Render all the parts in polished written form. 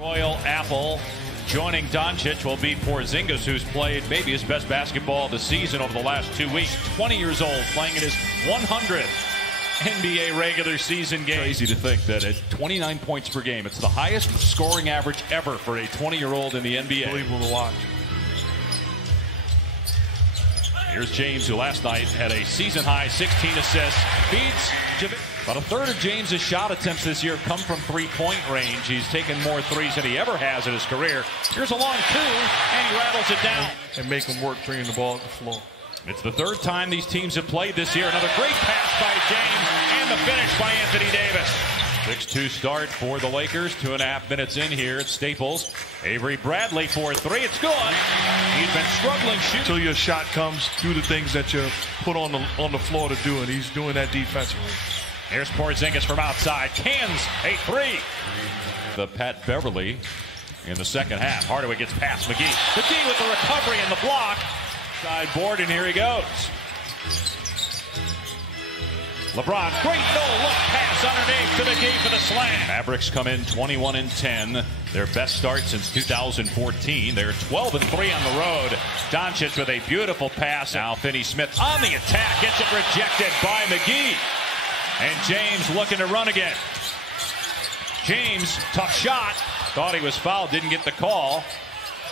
Royal Apple joining Doncic will be Porzingis, who's played maybe his best basketball of the season over the last 2 weeks. 20 years old, playing in his 100th NBA regular season game. Crazy to think that at 29 points per game, it's the highest scoring average ever for a 20-year-old in the NBA. Unbelievable to watch. Here's James, who last night had a season-high 16 assists. Feeds about a third of James's shot attempts this year come from three-point range. He's taken more threes than he ever has in his career. Here's a long two, and he rattles it down. And make him work bringing the ball to the floor. It's the third time these teams have played this year. Another great pass by James, and the finish by Anthony Davis. 6-2 start for the Lakers. 2.5 minutes in here at Staples. Avery Bradley for three. It's good. He's been struggling shooting. Until your shot comes, do the things that you're put on the floor to do, and he's doing that defensively. Here's Porzingis from outside. Cans a three. The Pat Beverly in the second half. Hardaway gets past McGee. McGee with the recovery and the block. Side board, and here he goes. LeBron, great no-look pass underneath to McGee for the slam. Mavericks come in 21-10. Their best start since 2014. They're 12-3 on the road. Doncic with a beautiful pass. Now Finney-Smith on the attack. Gets it rejected by McGee. And James looking to run again. James, tough shot. Thought he was fouled, didn't get the call.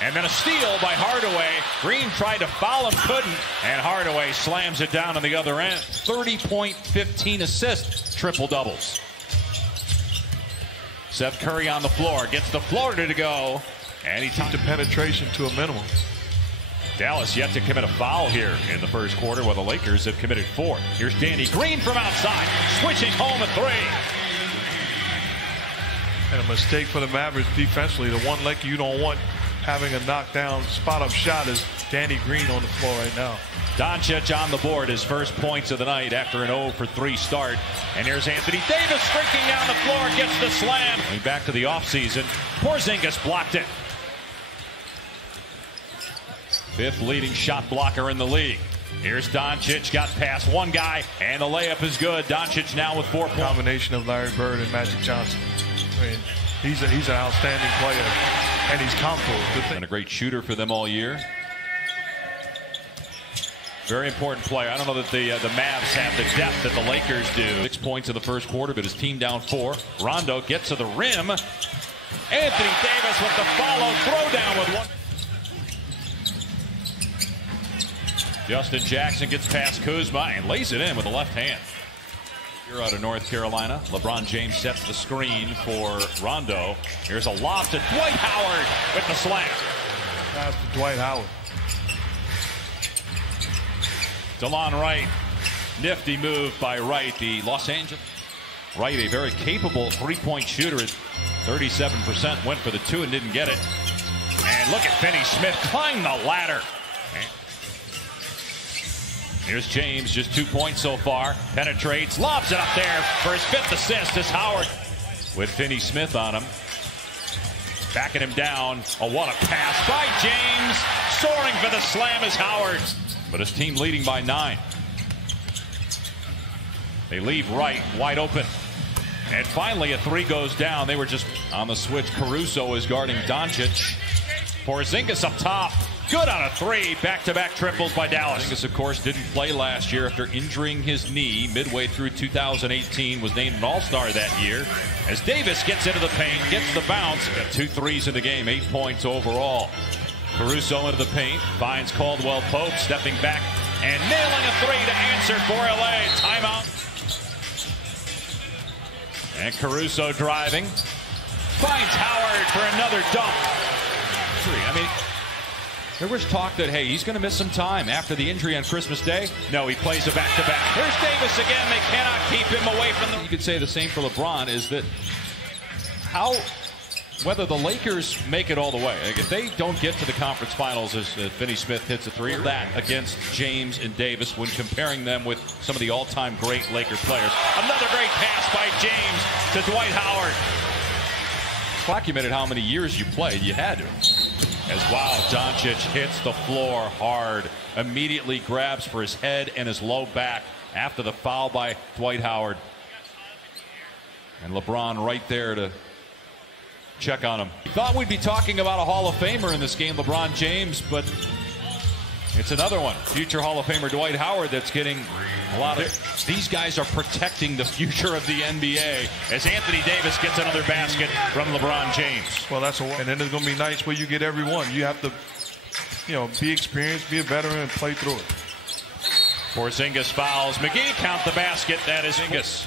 And then a steal by Hardaway. Green tried to foul him, couldn't. And Hardaway slams it down on the other end. 30-point, 15 assists, triple doubles. Seth Curry on the floor, gets the floater to go. And he keeps the penetration to a minimum. Dallas yet to commit a foul here in the first quarter, while the Lakers have committed 4. Here's Danny Green from outside, switching home at 3. And a mistake for the Mavericks defensively. The one Laker you don't want having a knockdown spot-up shot is Danny Green on the floor right now. Doncic on the board, his first points of the night after an 0-for-3 start. And here's Anthony Davis streaking down the floor, gets the slam. Going back to the offseason, Porzingis blocked it. 5th leading shot blocker in the league. Here's Doncic, got past one guy, and the layup is good. Doncic now with 4 points. Combination of Larry Bird and Magic Johnson. I mean, he's an outstanding player, and he's comfortable. Been a great shooter for them all year. Very important player. I don't know that the Mavs have the depth that the Lakers do. 6 points in the first quarter, but his team down 4. Rondo gets to the rim. Anthony Davis with the follow throwdown with 1. Justin Jackson gets past Kuzma and lays it in with the left hand. Here out of North Carolina, LeBron James sets the screen for Rondo. Here's a lob to Dwight Howard with the slam. Pass to Dwight Howard. DeLon Wright, nifty move by Wright. The Los Angeles Wright, a very capable three-point shooter at 37%. Went for the 2 and didn't get it. And look at Finney-Smith climb the ladder. Here's James, just 2 points so far. Penetrates, lobs it up there for his 5th assist as Howard with Finney-Smith on him. Backing him down. Oh, what a pass by James. Soaring for the slam is Howard. But his team leading by 9. They leave Wright wide open. And finally a 3 goes down. They were just on the switch. Caruso is guarding Doncic. Porzingis up top. Good on a 3. Back-to-back triples by Dallas. Porzingis, of course, didn't play last year after injuring his knee midway through 2018. Was named an All-Star that year. As Davis gets into the paint, gets the bounce. Got 2 threes in the game, 8 points overall. Caruso into the paint, finds Caldwell Pope, stepping back and nailing a 3 to answer for LA. Timeout. And Caruso driving. Finds Howard for another dunk. I mean, there was talk that, hey, he's going to miss some time after the injury on Christmas Day. No, he plays a back-to-back. Here's Davis again. They cannot keep him away from them. You could say the same for LeBron, is that whether the Lakers make it all the way, like if they don't get to the conference finals as Finney-Smith hits a 3, that against James and Davis when comparing them with some of the all-time great Laker players. Another great pass by James to Dwight Howard. Documented how many years you played. You had to. As wow, Doncic hits the floor hard. Immediately grabs for his head and his low back after the foul by Dwight Howard. And LeBron right there to check on him. Thought we'd be talking about a Hall of Famer in this game, LeBron James, but it's another one. Future Hall of Famer Dwight Howard that's getting a lot of... These guys are protecting the future of the NBA as Anthony Davis gets another basket from LeBron James. Well, that's and then it's going to be nice where you get every one. You have to, be experienced, be a veteran, and play through it. Porzingis fouls. McGee count the basket. That is Porzingis.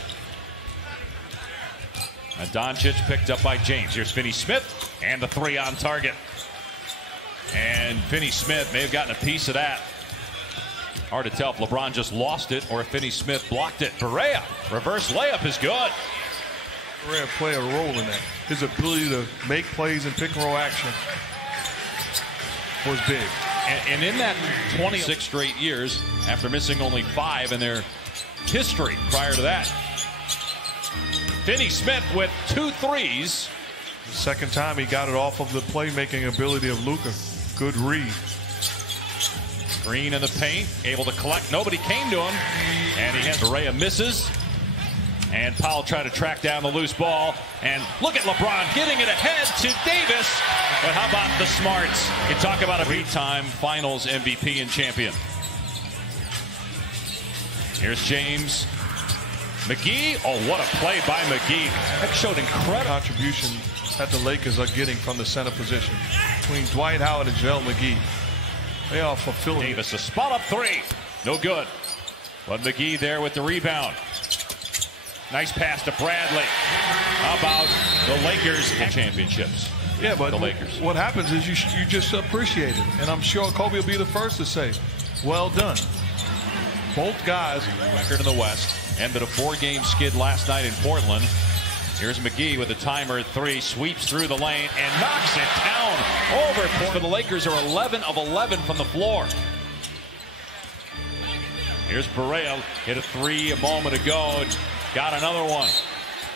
And Doncic picked up by James. Here's Finney-Smith and the three on target. And Finney-Smith may have gotten a piece of that. Hard to tell if LeBron just lost it or if Finney-Smith blocked it. Barea, reverse layup is good. Barea play a role in that. His ability to make plays in pick and roll action was big. And in that 26 straight years, after missing only 5 in their history prior to that, Finney-Smith with 2 threes. The second time he got it off of the playmaking ability of Luka. Good read. Green in the paint, able to collect. Nobody came to him. And he has Barea misses. And Powell tried to track down the loose ball. And look at LeBron getting it ahead to Davis. But how about the smarts? You talk about a 3-time finals MVP and champion. Here's James. McGee. Oh, what a play by McGee. That showed incredible contribution that the Lakers are getting from the center position. Between Dwight Howard and JaVale McGee. They are fulfilling. Davis, a spot up 3. No good. But McGee there with the rebound. Nice pass to Bradley. How about the Lakers championships? Yeah, but the Lakers. What happens is you just appreciate it. And I'm sure Kobe will be the first to say, well done. Both guys. Record in the West. Ended a 4-game skid last night in Portland. Here's McGee with a timer at 3. Sweeps through the lane and knocks it down over. For the Lakers are 11 of 11 from the floor. Here's Barea. Hit a 3 a moment ago. Got another one.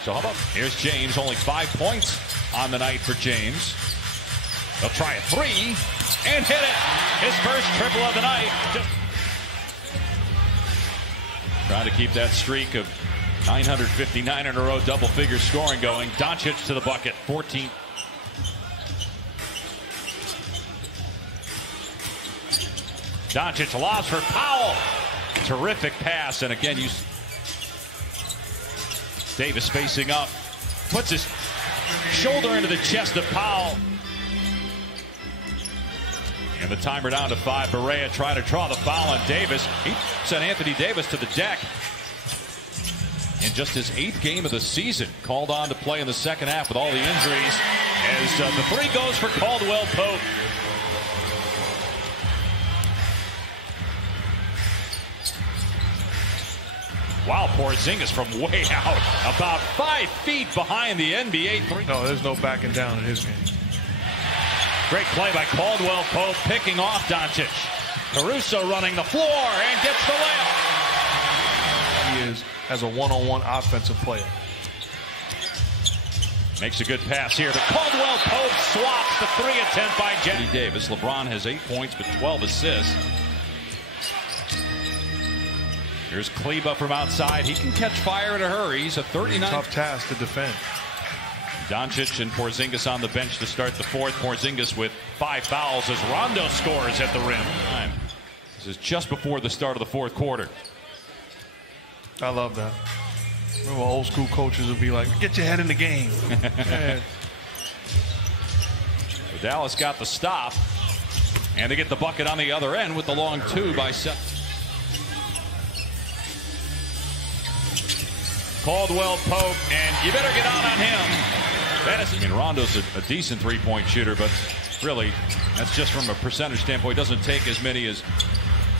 So how about here's James. Only 5 points on the night for James. They'll try a 3 and hit it. His first triple of the night. Trying to keep that streak of 959 in a row double-figure scoring going. Doncic to the bucket. 14. Doncic lost for Powell. Terrific pass. And again, Davis facing up. Puts his shoulder into the chest of Powell. And the timer down to 5. Barea trying to draw the foul on Davis. He sent Anthony Davis to the deck. In just his 8th game of the season. Called on to play in the second half with all the injuries. As the 3 goes for Caldwell Pope. Wow, Porzingis from way out. About 5 feet behind the NBA 3. No, there's no backing down in his game. Great play by Caldwell Pope, picking off Doncic. Caruso running the floor and gets the layup. He is as a one-on-one offensive player. Makes a good pass here to Caldwell Pope. Swaps the 3 attempt by Anthony Davis. LeBron has 8 points but 12 assists. Here's Kleber from outside. He can catch fire in a hurry. He's a 39. Tough task to defend. Doncic and Porzingis on the bench to start the 4th. Porzingis with 5 fouls as Rondo scores at the rim. This is just before the start of the 4th quarter. I love that. Remember old school coaches would be like, get your head in the game. So Dallas got the stop. And they get the bucket on the other end with the long 2 by Seth. Caldwell Pope, and you better get out on him. Rondo's a decent 3-point shooter, but really, that's just from a percentage standpoint. He doesn't take as many as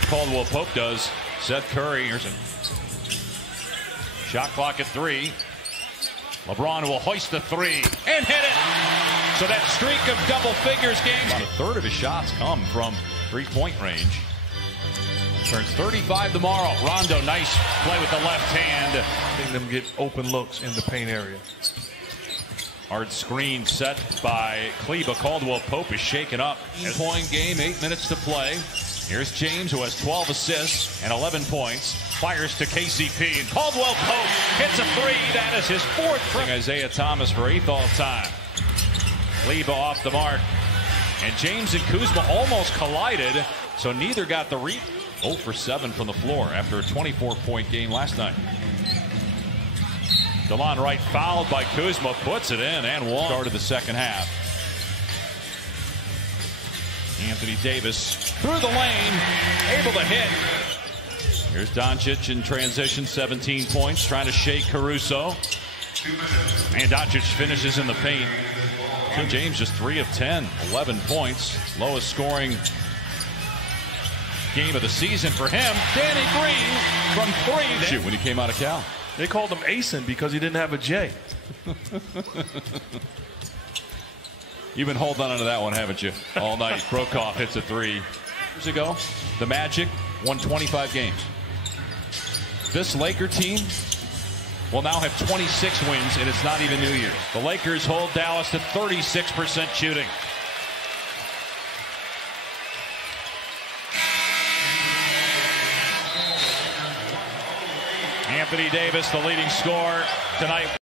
Caldwell Pope does. Seth Curry, here's a shot clock at 3. LeBron will hoist the 3 and hit it. So that streak of double figures games. About a third of his shots come from 3-point range. Turns 35 tomorrow. Rondo, nice play with the left hand. Seeing them get open looks in the paint area. Hard screen set by Kleber. Caldwell Pope is shaken up. 8-point game, 8 minutes to play. Here's James, who has 12 assists and 11 points. Fires to KCP, and Caldwell Pope hits a 3. That is his 4th. Isaiah Thomas for 8th all time. Leba off the mark. And James and Kuzma almost collided, so neither got the 0 for 7 from the floor after a 24-point game last night. DeLon Wright fouled by Kuzma, puts it in and one. Started the second half. Anthony Davis through the lane, able to hit. Here's Doncic in transition, 17 points, trying to shake Caruso. And Doncic finishes in the paint. King James just 3 of 10, 11 points. Lowest scoring game of the season for him. Danny Green from 3. Shoot, when he came out of Cal. They called him Asen because he didn't have a J. You've been holding on to that one, haven't you? All night. Brokoff hits a 3. Years ago, the Magic won 25 games. This Laker team will now have 26 wins, and it's not even New Year's. The Lakers hold Dallas to 36% shooting. Anthony Davis, the leading scorer tonight.